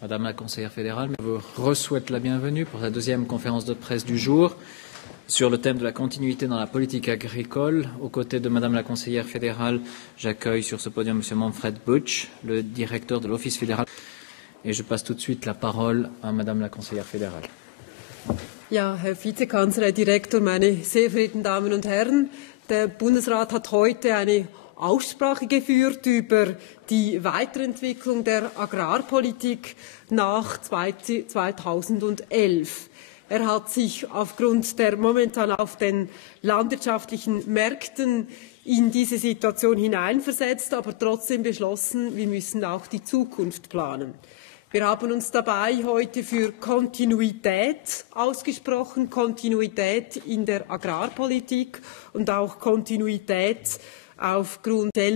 Madame la conseillère fédérale, je vous re-souhaite la bienvenue pour la deuxième conférence de presse du jour sur le thème de la continuité dans la politique agricole. Aux côtés de Madame la conseillère fédérale, j'accueille sur ce podium M. Manfred Butsch, le directeur de l'Office fédéral. Et je passe tout de suite la parole à Madame la conseillère fédérale. Ja, Herr Vizekanzler, Herr Direktor, meine sehr verehrten Damen und Herren, der Bundesrat hat heute eine Aussprache geführt über die Weiterentwicklung der Agrarpolitik nach 2011. Er hat sich aufgrund der momentan auf den landwirtschaftlichen Märkten in diese Situation hineinversetzt, aber trotzdem beschlossen, wir müssen auch die Zukunft planen. Wir haben uns dabei heute für Kontinuität ausgesprochen, Kontinuität in der Agrarpolitik und auch Kontinuität aufgrund der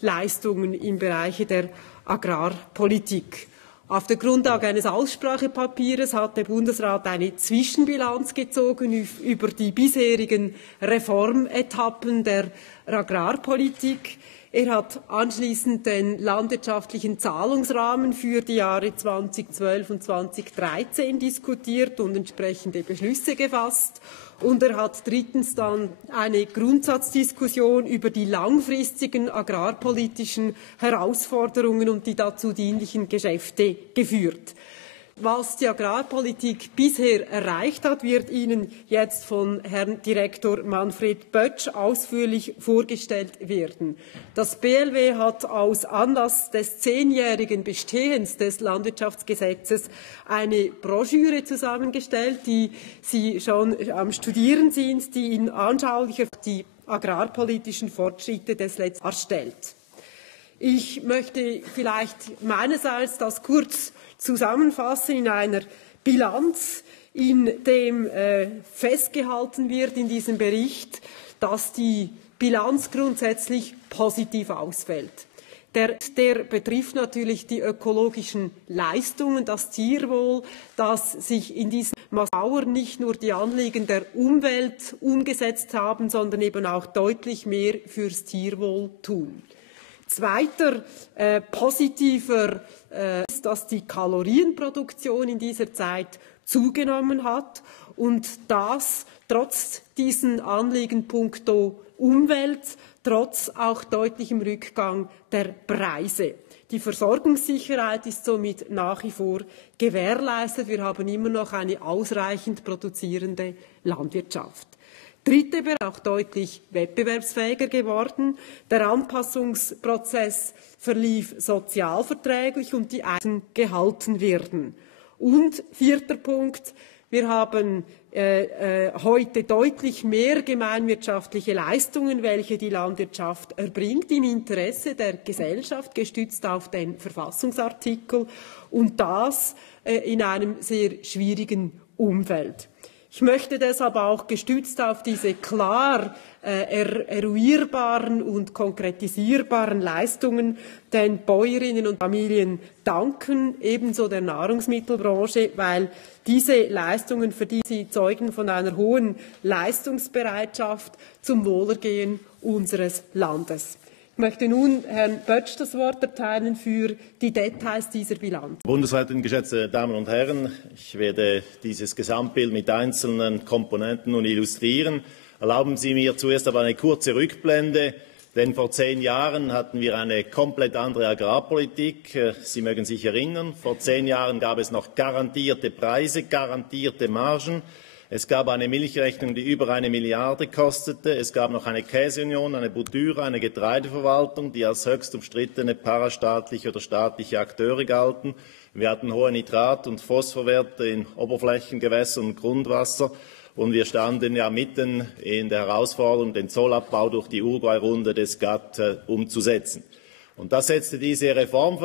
Leistungen im Bereich der Agrarpolitik. Auf der Grundlage eines Aussprachepapiers hat der Bundesrat eine Zwischenbilanz gezogen über die bisherigen Reformetappen der Agrarpolitik. Er hat anschließend den landwirtschaftlichen Zahlungsrahmen für die Jahre 2012 und 2013 diskutiert und entsprechende Beschlüsse gefasst. Und er hat drittens dann eine Grundsatzdiskussion über die langfristigen agrarpolitischen Herausforderungen und die dazu dienlichen Geschäfte geführt. Was die Agrarpolitik bisher erreicht hat, wird Ihnen jetzt von Herrn Direktor Manfred Butsch ausführlich vorgestellt werden. Das BLW hat aus Anlass des 10-jährigen Bestehens des Landwirtschaftsgesetzes eine Broschüre zusammengestellt, die Sie schon am Studieren sind, die Ihnen anschaulicher die agrarpolitischen Fortschritte des letzten Jahres darstellt. Ich möchte vielleicht meinerseits das kurz zusammenfassen in einer Bilanz, in dem festgehalten wird in diesem Bericht, dass die Bilanz grundsätzlich positiv ausfällt. Der betrifft natürlich die ökologischen Leistungen, das Tierwohl, dass sich in diesem Maßnahmen nicht nur die Anliegen der Umwelt umgesetzt haben, sondern eben auch deutlich mehr fürs Tierwohl tun. Zweiter positiver ist, dass die Kalorienproduktion in dieser Zeit zugenommen hat und das trotz diesen Anliegen punkto Umwelt, trotz auch deutlichem Rückgang der Preise. Die Versorgungssicherheit ist somit nach wie vor gewährleistet. Wir haben immer noch eine ausreichend produzierende Landwirtschaft. Dritte Bereich auch deutlich wettbewerbsfähiger geworden. Der Anpassungsprozess verlief sozialverträglich und die Einheiten gehalten werden. Und vierter Punkt, wir haben heute deutlich mehr gemeinwirtschaftliche Leistungen, welche die Landwirtschaft erbringt, im Interesse der Gesellschaft, gestützt auf den Verfassungsartikel und das in einem sehr schwierigen Umfeld. Ich möchte deshalb auch gestützt auf diese klar eruierbaren und konkretisierbaren Leistungen den Bäuerinnen und Familien danken, ebenso der Nahrungsmittelbranche, weil diese Leistungen, für die sie zeugen von einer hohen Leistungsbereitschaft zum Wohlergehen unseres Landes. Ich möchte nun Herrn Butsch das Wort erteilen für die Details dieser Bilanz. Bundesrätin, geschätzte Damen und Herren, ich werde dieses Gesamtbild mit einzelnen Komponenten nun illustrieren. Erlauben Sie mir zuerst aber eine kurze Rückblende, denn vor 10 Jahren hatten wir eine komplett andere Agrarpolitik. Sie mögen sich erinnern, vor 10 Jahren gab es noch garantierte Preise, garantierte Margen. Es gab eine Milchrechnung, die über 1 Milliarde kostete. Es gab noch eine Käseunion, eine Bouture, eine Getreideverwaltung, die als höchst umstrittene parastaatliche oder staatliche Akteure galten. Wir hatten hohe Nitrat- und Phosphorwerte in Oberflächengewässern und Grundwasser. Und wir standen ja mitten in der Herausforderung, den Zollabbau durch die Uruguay-Runde des GATT umzusetzen. Und das setzte diese Reform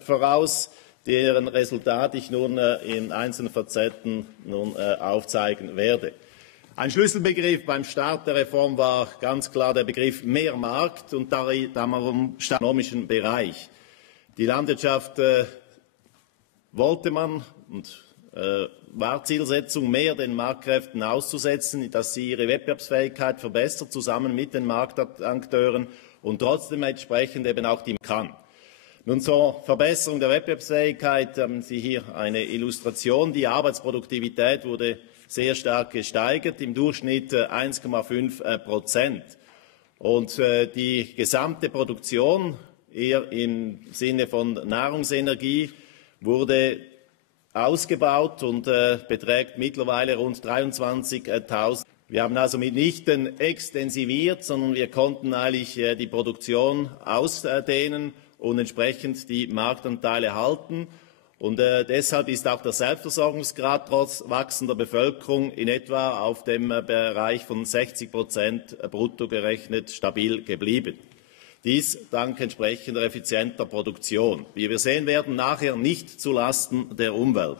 voraus, deren Resultat ich nun in einzelnen Facetten aufzeigen werde. Ein Schlüsselbegriff beim Start der Reform war ganz klar der Begriff mehr Markt und darum ökonomischen Bereich. Die Landwirtschaft wollte man und war Zielsetzung, mehr den Marktkräften auszusetzen, dass sie ihre Wettbewerbsfähigkeit verbessert, zusammen mit den Marktakteuren und trotzdem entsprechend eben auch die kann. Nun zur Verbesserung der Wettbewerbsfähigkeit haben Sie hier eine Illustration. Die Arbeitsproduktivität wurde sehr stark gesteigert, im Durchschnitt 1,5%. Und die gesamte Produktion, eher im Sinne von Nahrungsenergie, wurde ausgebaut und beträgt mittlerweile rund 23.000. Wir haben also mitnichten extensiviert, sondern wir konnten eigentlich die Produktion ausdehnen und entsprechend die Marktanteile halten. Und deshalb ist auch der Selbstversorgungsgrad trotz wachsender Bevölkerung in etwa auf dem Bereich von 60% brutto gerechnet stabil geblieben. Dies dank entsprechender effizienter Produktion. Wie wir sehen werden, nachher nicht zulasten der Umwelt.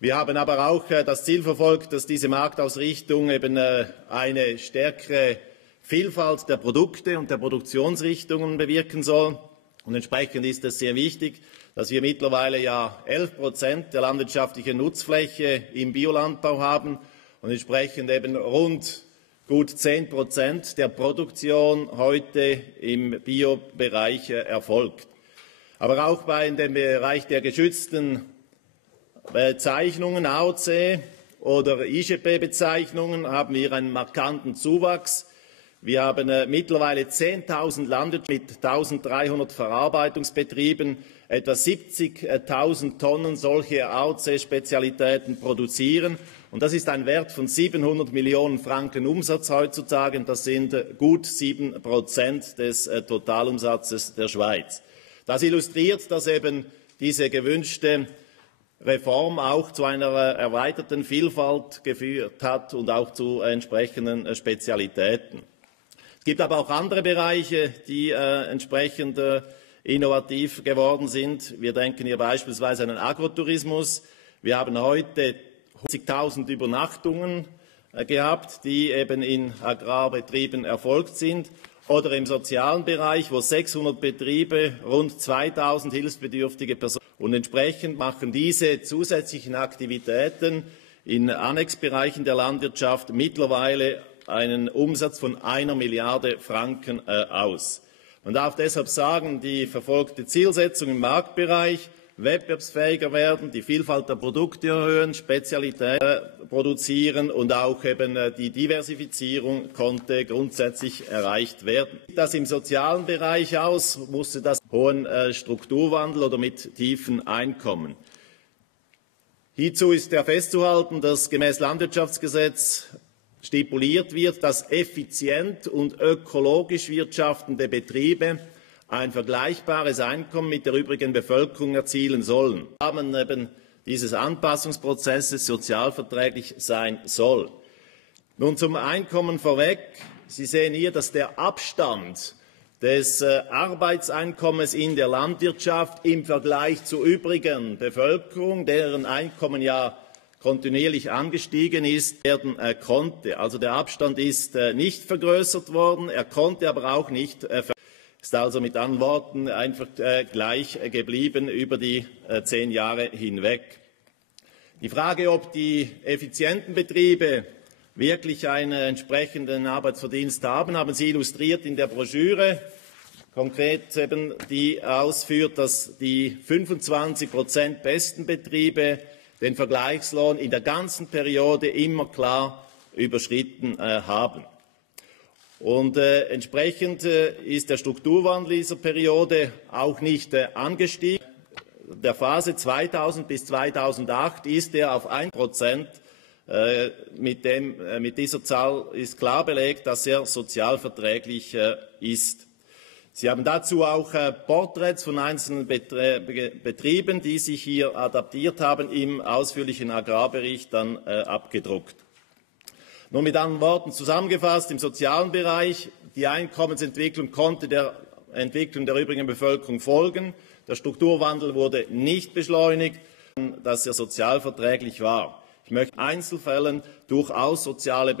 Wir haben aber auch das Ziel verfolgt, dass diese Marktausrichtung eben eine stärkere Vielfalt der Produkte und der Produktionsrichtungen bewirken soll. Und entsprechend ist es sehr wichtig, dass wir mittlerweile ja 11% der landwirtschaftlichen Nutzfläche im Biolandbau haben und entsprechend eben rund gut 10% der Produktion heute im Biobereich erfolgt. Aber auch bei dem Bereich der geschützten Bezeichnungen AOC oder IGP-Bezeichnungen haben wir einen markanten Zuwachs. Wir haben mittlerweile 10.000 Landwirte mit 1.300 Verarbeitungsbetrieben, etwa 70.000 Tonnen solche AOC-Spezialitäten produzieren. Und das ist ein Wert von 700 Millionen Franken Umsatz heutzutage. Und das sind gut 7% des Totalumsatzes der Schweiz. Das illustriert, dass eben diese gewünschte Reform auch zu einer erweiterten Vielfalt geführt hat und auch zu entsprechenden Spezialitäten. Es gibt aber auch andere Bereiche, die entsprechend innovativ geworden sind. Wir denken hier beispielsweise an den Agrotourismus. Wir haben heute 50.000 Übernachtungen gehabt, die eben in Agrarbetrieben erfolgt sind. Oder im sozialen Bereich, wo 600 Betriebe rund 2.000 hilfsbedürftige Personen und entsprechend machen diese zusätzlichen Aktivitäten in Annexbereichen der Landwirtschaft mittlerweile einen Umsatz von 1 Milliarde Franken aus. Man darf deshalb sagen, die verfolgte Zielsetzung im Marktbereich, wettbewerbsfähiger werden, die Vielfalt der Produkte erhöhen, Spezialitäten produzieren und auch eben die Diversifizierung konnte grundsätzlich erreicht werden. Das im sozialen Bereich aus, musste das hohen Strukturwandel oder mit tiefen Einkommen. Hierzu ist ja festzuhalten, dass gemäß Landwirtschaftsgesetz stipuliert wird, dass effizient und ökologisch wirtschaftende Betriebe ein vergleichbares Einkommen mit der übrigen Bevölkerung erzielen sollen. Im Rahmen eben dieses Anpassungsprozesses sozialverträglich sein soll. Nun zum Einkommen vorweg. Sie sehen hier, dass der Abstand des Arbeitseinkommens in der Landwirtschaft im Vergleich zur übrigen Bevölkerung, deren Einkommen ja kontinuierlich angestiegen ist, werden konnte. Also der Abstand ist nicht vergrößert worden, er konnte aber auch nicht ist also mit anderen Worten einfach gleich geblieben über die 10 Jahre hinweg. Die Frage, ob die effizienten Betriebe wirklich einen entsprechenden Arbeitsverdienst haben, haben Sie illustriert in der Broschüre. Konkret eben, die ausführt, dass die 25% besten Betriebe den Vergleichslohn in der ganzen Periode immer klar überschritten haben. Und entsprechend ist der Strukturwandel dieser Periode auch nicht angestiegen. Der Phase 2000 bis 2008 ist er auf 1%. Mit dieser Zahl ist klar belegt, dass er sozialverträglich ist. Sie haben dazu auch Porträts von einzelnen Betrieben, die sich hier adaptiert haben, im ausführlichen Agrarbericht dann abgedruckt. Nur mit anderen Worten zusammengefasst, im sozialen Bereich, die Einkommensentwicklung konnte der Entwicklung der übrigen Bevölkerung folgen. Der Strukturwandel wurde nicht beschleunigt, dass er sozialverträglich war. Ich möchte in Einzelfällen durchaus soziale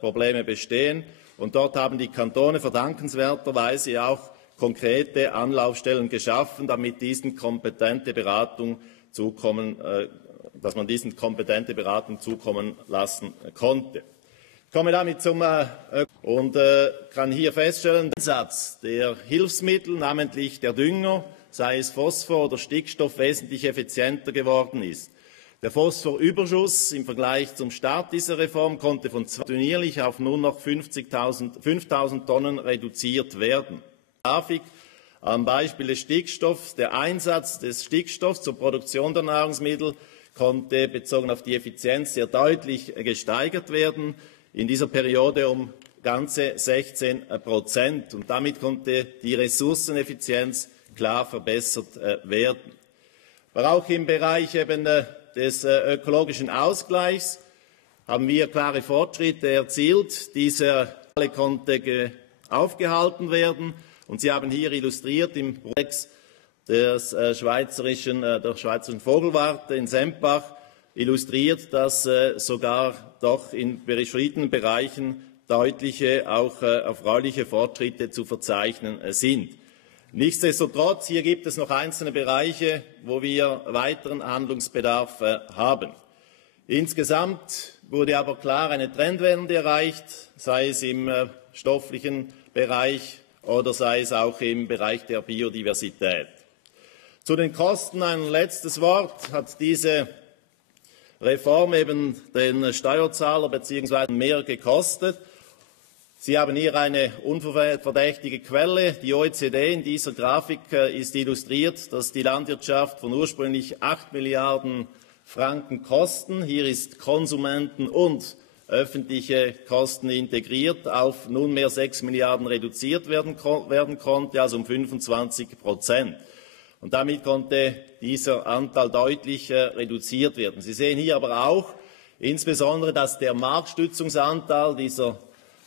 Probleme bestehen. Und dort haben die Kantone verdankenswerterweise auch konkrete Anlaufstellen geschaffen, damit diesen kompetente Beratung zukommen lassen konnte. Ich komme damit kann hier feststellen, der Einsatz der Hilfsmittel, namentlich der Dünger, sei es Phosphor oder Stickstoff, wesentlich effizienter geworden ist. Der Phosphorüberschuss im Vergleich zum Start dieser Reform konnte von kontinuierlich auf nur noch 5.000 Tonnen reduziert werden. Grafik am Beispiel des Stickstoffs. Der Einsatz des Stickstoffs zur Produktion der Nahrungsmittel konnte bezogen auf die Effizienz sehr deutlich gesteigert werden. In dieser Periode um ganze 16%. Und damit konnte die Ressourceneffizienz klar verbessert werden. Aber auch im Bereich eben des ökologischen Ausgleichs haben wir klare Fortschritte erzielt. Diese konnte aufgehalten werden. Und Sie haben hier illustriert im Projekt der schweizerischen Vogelwarte in Sempach illustriert, dass sogar doch in verschiedenen Bereichen deutliche, auch erfreuliche Fortschritte zu verzeichnen sind. Nichtsdestotrotz, hier gibt es noch einzelne Bereiche, wo wir weiteren Handlungsbedarf haben. Insgesamt wurde aber klar eine Trendwende erreicht, sei es im stofflichen Bereich oder sei es auch im Bereich der Biodiversität. Zu den Kosten ein letztes Wort. Hat diese Reform eben den Steuerzahler bzw. mehr gekostet? Sie haben hier eine unverdächtige Quelle. Die OECD in dieser Grafik ist illustriert, dass die Landwirtschaft von ursprünglich 8 Milliarden Franken Kosten, hier ist Konsumenten und öffentliche Kosten integriert, auf nunmehr 6 Milliarden reduziert werden konnte, also um 25%. Und damit konnte dieser Anteil deutlich reduziert werden. Sie sehen hier aber auch insbesondere, dass der Marktstützungsanteil, dieser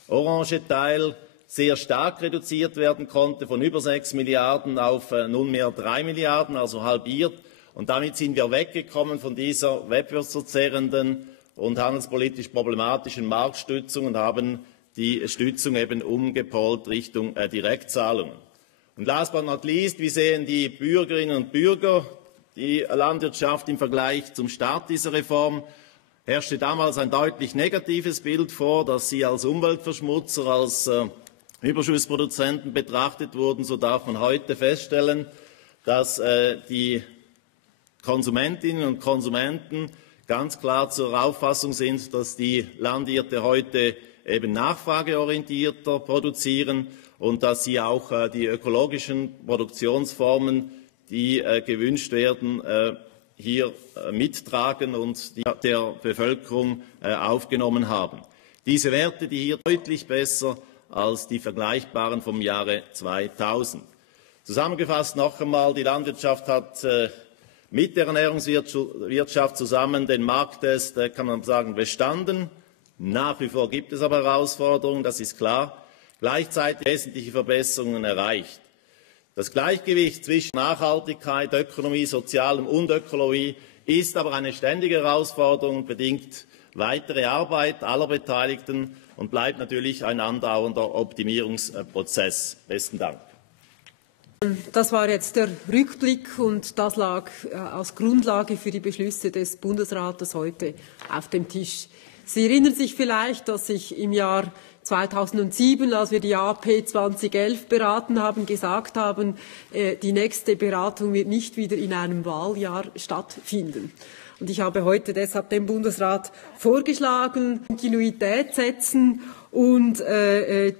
orange Teil, sehr stark reduziert werden konnte, von über 6 Milliarden auf nunmehr 3 Milliarden, also halbiert. Und damit sind wir weggekommen von dieser wettbewerbsverzerrenden und handelspolitisch problematischen Marktstützung und haben die Stützung eben umgepolt Richtung Direktzahlungen. Und last but not least, wie sehen die Bürgerinnen und Bürger die Landwirtschaft im Vergleich zum Start dieser Reform? Herrschte damals ein deutlich negatives Bild vor, dass sie als Umweltverschmutzer, als Überschussproduzenten betrachtet wurden. So darf man heute feststellen, dass die Konsumentinnen und Konsumenten ganz klar zur Auffassung sind, dass die Landwirte heute eben nachfrageorientierter produzieren und dass sie auch die ökologischen Produktionsformen, die gewünscht werden, hier mittragen und die der Bevölkerung aufgenommen haben. Diese Werte, die hier deutlich besser als die vergleichbaren vom Jahre 2000. Zusammengefasst noch einmal, die Landwirtschaft hat mit der Ernährungswirtschaft zusammen den Markttest, kann man sagen, bestanden. Nach wie vor gibt es aber Herausforderungen, das ist klar. Gleichzeitig wesentliche Verbesserungen erreicht. Das Gleichgewicht zwischen Nachhaltigkeit, Ökonomie, Sozialem und Ökologie ist aber eine ständige Herausforderung, bedingt weitere Arbeit aller Beteiligten und bleibt natürlich ein andauernder Optimierungsprozess. Besten Dank. Das war jetzt der Rückblick und das lag als Grundlage für die Beschlüsse des Bundesrates heute auf dem Tisch. Sie erinnern sich vielleicht, dass ich im Jahr 2007, als wir die AP 2011 beraten haben, gesagt haben, die nächste Beratung wird nicht wieder in einem Wahljahr stattfinden. Und ich habe heute deshalb dem Bundesrat vorgeschlagen, Kontinuität setzen und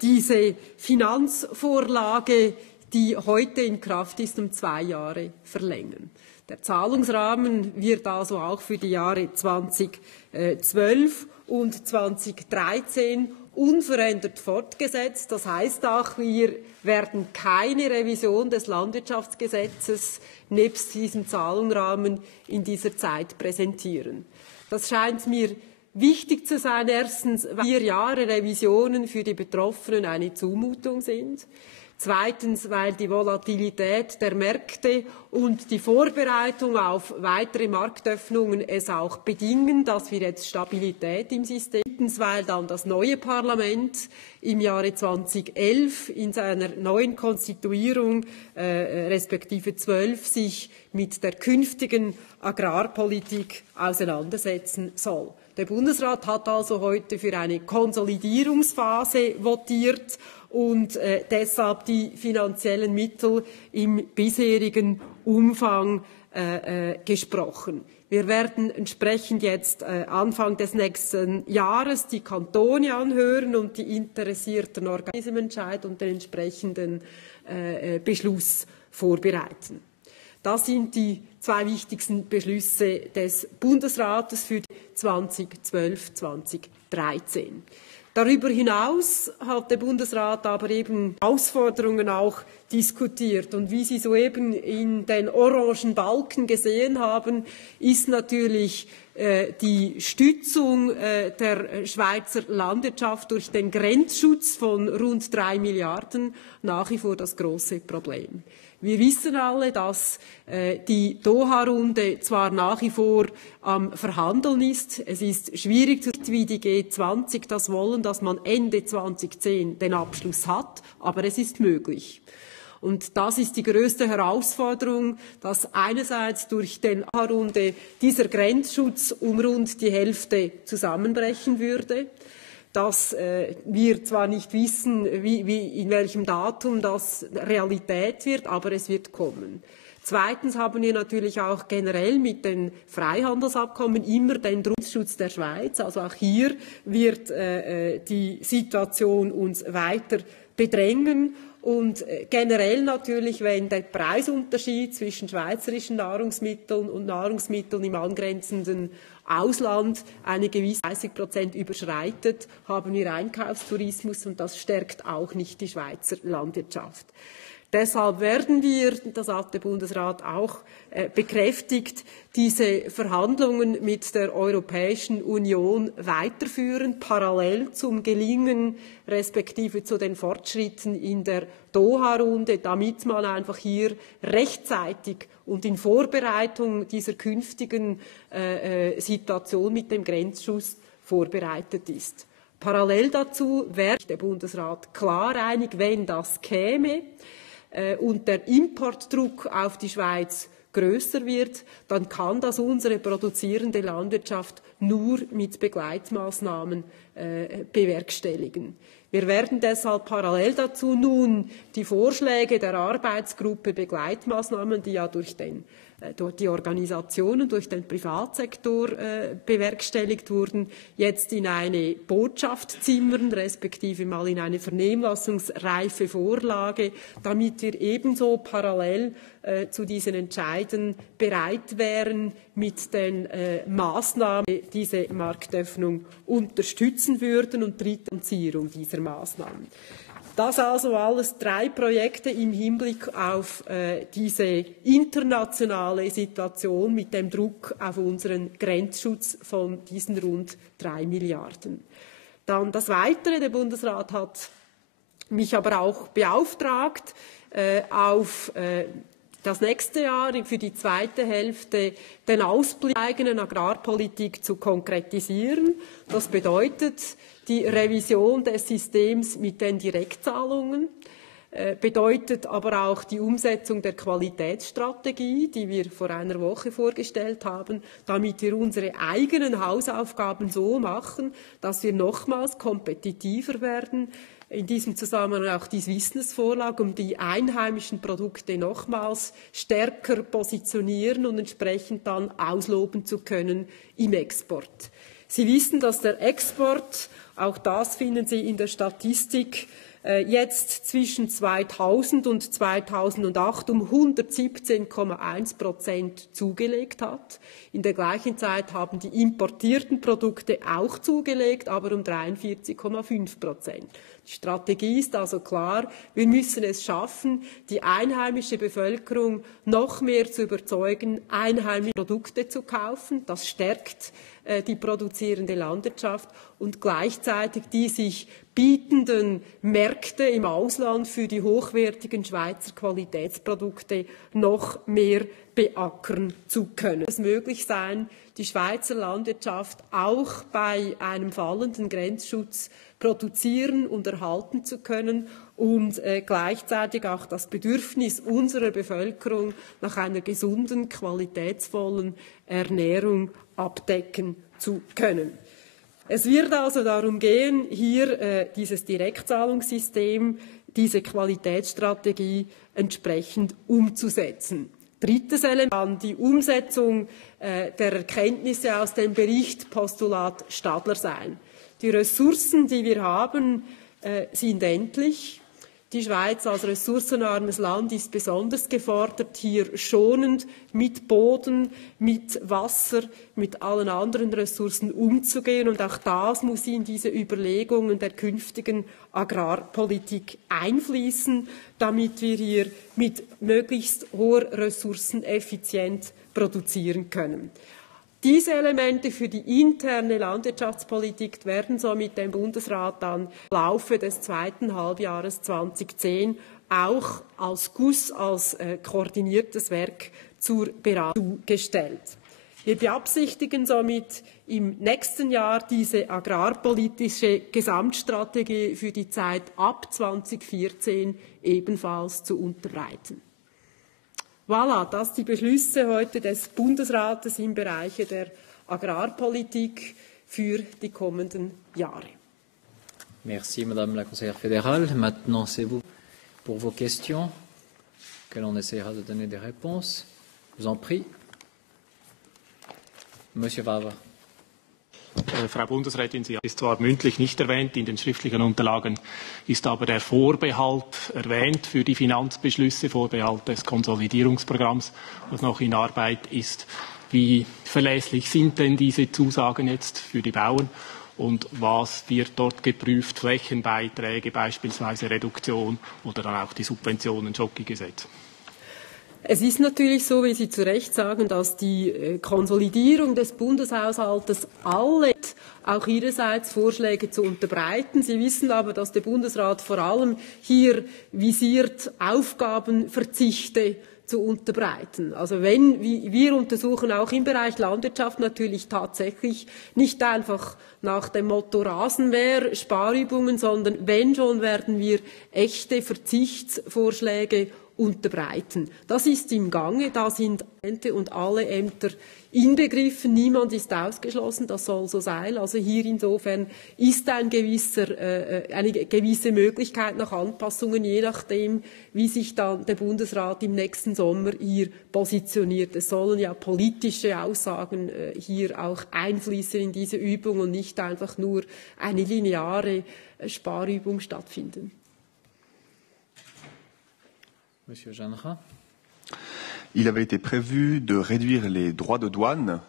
diese Finanzvorlage, die heute in Kraft ist, um 2 Jahre verlängern. Der Zahlungsrahmen wird also auch für die Jahre 2012 und 2013 unverändert fortgesetzt. Das heißt auch, wir werden keine Revision des Landwirtschaftsgesetzes nebst diesem Zahlungsrahmen in dieser Zeit präsentieren. Das scheint mir wichtig zu sein. Erstens, 4 Jahre Revisionen für die Betroffenen eine Zumutung sind. Zweitens, weil die Volatilität der Märkte und die Vorbereitung auf weitere Marktöffnungen es auch bedingen, dass wir jetzt Stabilität im System haben. Drittens, weil dann das neue Parlament im Jahre 2011 in seiner neuen Konstituierung respektive 12 sich mit der künftigen Agrarpolitik auseinandersetzen soll. Der Bundesrat hat also heute für eine Konsolidierungsphase votiert und deshalb die finanziellen Mittel im bisherigen Umfang gesprochen. Wir werden entsprechend jetzt Anfang des nächsten Jahres die Kantone anhören und die interessierten Organisationen entscheiden und den entsprechenden Beschluss vorbereiten. Das sind die zwei wichtigsten Beschlüsse des Bundesrates für 2012-2013. Darüber hinaus hat der Bundesrat aber eben Herausforderungen auch diskutiert. Und wie Sie soeben in den orangen Balken gesehen haben, ist natürlich die Stützung der Schweizer Landwirtschaft durch den Grenzschutz von rund 3 Milliarden nach wie vor das große Problem. Wir wissen alle, dass die Doha-Runde zwar nach wie vor am Verhandeln ist. Es ist schwierig, wie die G20 das wollen, dass man Ende 2010 den Abschluss hat, aber es ist möglich. Und das ist die größte Herausforderung, dass einerseits durch die Doha-Runde dieser Grenzschutz um rund die Hälfte zusammenbrechen würde, dass wir zwar nicht wissen, in welchem Datum das Realität wird, aber es wird kommen. Zweitens haben wir natürlich auch generell mit den Freihandelsabkommen immer den Grundschutz der Schweiz. Also auch hier wird die Situation uns weiter bedrängen. Und generell natürlich, wenn der Preisunterschied zwischen schweizerischen Nahrungsmitteln und Nahrungsmitteln im angrenzenden Ausland eine gewisse 30% überschreitet, haben wir Einkaufstourismus und das stärkt auch nicht die Schweizer Landwirtschaft. Deshalb werden wir, das hat der Bundesrat auch bekräftigt, diese Verhandlungen mit der Europäischen Union weiterführen, parallel zum Gelingen respektive zu den Fortschritten in der Doha-Runde, damit man einfach hier rechtzeitig und in Vorbereitung dieser künftigen Situation mit dem Grenzschutz vorbereitet ist. Parallel dazu wäre der Bundesrat klar einig, wenn das käme, und der Importdruck auf die Schweiz größer wird, dann kann das unsere produzierende Landwirtschaft nur mit Begleitmaßnahmen bewerkstelligen. Wir werden deshalb parallel dazu nun die Vorschläge der Arbeitsgruppe Begleitmaßnahmen, die ja durch die Organisationen, durch den Privatsektor bewerkstelligt wurden, jetzt in eine Botschaft zimmern, respektive mal in eine vernehmlassungsreife Vorlage, damit wir ebenso parallel zu diesen Entscheiden bereit wären, mit den Maßnahmen diese Marktöffnung unterstützen würden und Finanzierung dieser Maßnahmen. Das also alles 3 Projekte im Hinblick auf diese internationale Situation mit dem Druck auf unseren Grenzschutz von diesen rund 3 Milliarden. Dann das Weitere, der Bundesrat hat mich aber auch beauftragt, auf das nächste Jahr für die zweite Hälfte den Ausblick der eigenen Agrarpolitik zu konkretisieren. Das bedeutet die Revision des Systems mit den Direktzahlungen, bedeutet aber auch die Umsetzung der Qualitätsstrategie, die wir vor einer Woche vorgestellt haben, damit wir unsere eigenen Hausaufgaben so machen, dass wir nochmals kompetitiver werden. In diesem Zusammenhang auch die Wissensvorlage, um die einheimischen Produkte nochmals stärker positionieren und entsprechend dann ausloben zu können im Export. Sie wissen, dass der Export, auch das finden Sie in der Statistik, jetzt zwischen 2000 und 2008 um 117,1% zugelegt hat. In der gleichen Zeit haben die importierten Produkte auch zugelegt, aber um 43,5%. Die Strategie ist also klar, wir müssen es schaffen, die einheimische Bevölkerung noch mehr zu überzeugen, einheimische Produkte zu kaufen. Das stärkt die produzierende Landwirtschaft und gleichzeitig die sich bietenden Märkte im Ausland für die hochwertigen Schweizer Qualitätsprodukte noch mehr beackern zu können. Es muss möglich sein, die Schweizer Landwirtschaft auch bei einem fallenden Grenzschutz produzieren und erhalten zu können und gleichzeitig auch das Bedürfnis unserer Bevölkerung nach einer gesunden, qualitätsvollen Ernährung abdecken zu können. Es wird also darum gehen, hier dieses Direktzahlungssystem, diese Qualitätsstrategie entsprechend umzusetzen. Drittes Element, die Umsetzung der Erkenntnisse aus dem Bericht Postulat Stadler sein. Die Ressourcen, die wir haben, sind endlich. Die Schweiz als ressourcenarmes Land ist besonders gefordert, hier schonend mit Boden, mit Wasser, mit allen anderen Ressourcen umzugehen. Und auch das muss in diese Überlegungen der künftigen Agrarpolitik einfließen, damit wir hier mit möglichst hoher Ressourceneffizienz produzieren können. Diese Elemente für die interne Landwirtschaftspolitik werden somit dem Bundesrat dann im Laufe des zweiten Halbjahres 2010 auch als GUS, als koordiniertes Werk zur Beratung gestellt. Wir beabsichtigen somit im nächsten Jahr diese agrarpolitische Gesamtstrategie für die Zeit ab 2014 ebenfalls zu unterbreiten. Voilà, das die Beschlüsse heute des Bundesrates im Bereich der Agrarpolitik für die kommenden Jahre. Merci, Madame la Conseillère fédérale. Maintenant, c'est vous pour vos questions, que l'on essaiera de donner des réponses. Je vous en prie. Monsieur Waver. Frau Bundesrätin, Sie ist zwar mündlich nicht erwähnt, in den schriftlichen Unterlagen ist aber der Vorbehalt erwähnt für die Finanzbeschlüsse, Vorbehalt des Konsolidierungsprogramms, was noch in Arbeit ist. Wie verlässlich sind denn diese Zusagen jetzt für die Bauern und was wird dort geprüft? Flächenbeiträge, beispielsweise Reduktion oder dann auch die Subventionen, Jockey-Gesetz? Es ist natürlich so, wie Sie zu Recht sagen, dass die Konsolidierung des Bundeshaushaltes alle auch ihrerseits Vorschläge zu unterbreiten. Sie wissen aber, dass der Bundesrat vor allem hier visiert, Aufgabenverzichte zu unterbreiten. Also wir untersuchen auch im Bereich Landwirtschaft natürlich tatsächlich nicht einfach nach dem Motto Rasenmäher, Sparübungen, sondern wenn schon werden wir echte Verzichtsvorschläge unterbreiten. Das ist im Gange, da sind Ämter und alle Ämter inbegriffen, niemand ist ausgeschlossen, das soll so sein. Also hier insofern ist eine gewisse Möglichkeit nach Anpassungen, je nachdem, wie sich dann der Bundesrat im nächsten Sommer hier positioniert. Es sollen ja politische Aussagen hier auch einfließen in diese Übung und nicht einfach nur eine lineare Sparübung stattfinden. Monsieur Jeanneret. Il avait été prévu de réduire les droits de douane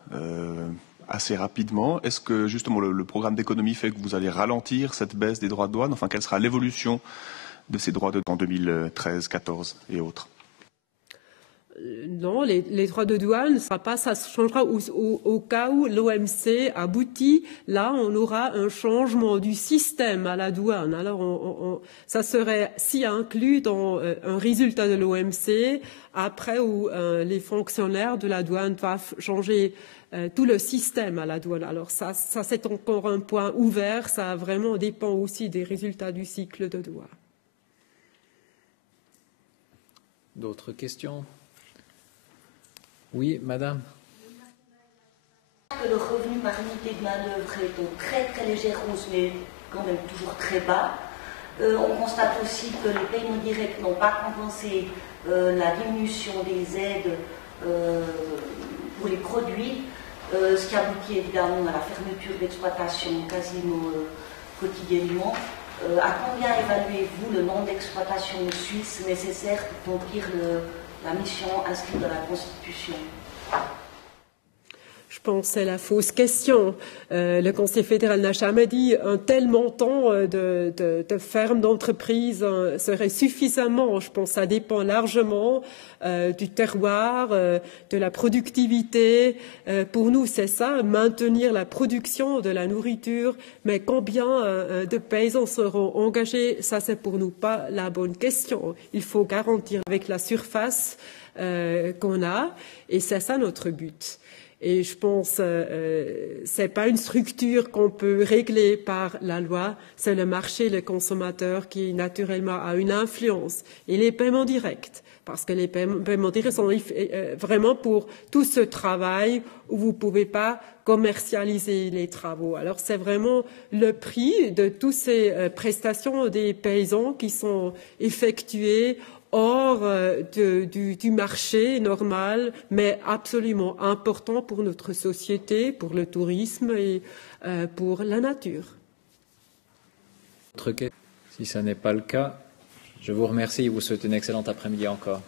assez rapidement. Est-ce que justement le programme d'économie fait que vous allez ralentir cette baisse des droits de douane? Enfin, quelle sera l'évolution de ces droits de douane en 2013, 2014 et autres? Non, les droits de douane, ça changera au cas où l'OMC aboutit. Là, on aura un changement du système à la douane. Alors, ça serait si inclus dans un résultat de l'OMC, après où les fonctionnaires de la douane doivent changer tout le système à la douane. Alors, ça c'est encore un point ouvert. Ça vraiment dépend aussi des résultats du cycle de douane. D'autres questions? Oui, madame. Le revenu par unité de main-d'œuvre est en très très légère hausse, mais quand même toujours très bas. On constate aussi que les paiements directs n'ont pas compensé la diminution des aides pour les produits, ce qui aboutit évidemment à la fermeture d'exploitation quasiment quotidiennement. À combien évaluez-vous le nombre d'exploitations suisses nécessaires pour remplir la mission inscrite dans la Constitution? Je pense que c'est la fausse question. Le Conseil fédéral n'a jamais dit un tel montant de fermes d'entreprise serait suffisamment. Je pense que ça dépend largement du terroir, de la productivité. Pour nous, c'est ça, maintenir la production de la nourriture. Mais combien de paysans seront engagés, ça c'est pour nous pas la bonne question. Il faut garantir avec la surface qu'on a, et c'est ça notre but. Et je pense que ce n'est pas une structure qu'on peut régler par la loi, c'est le marché, le consommateur qui naturellement a une influence. Et les paiements directs, parce que les paiements directs sont vraiment pour tout ce travail où vous ne pouvez pas commercialiser les travaux. Alors c'est vraiment le prix de toutes ces prestations des paysans qui sont effectuées hors du marché normal, mais absolument important pour notre société, pour le tourisme et pour la nature. Si ce n'est pas le cas, je vous remercie et vous souhaite une excellente après-midi encore.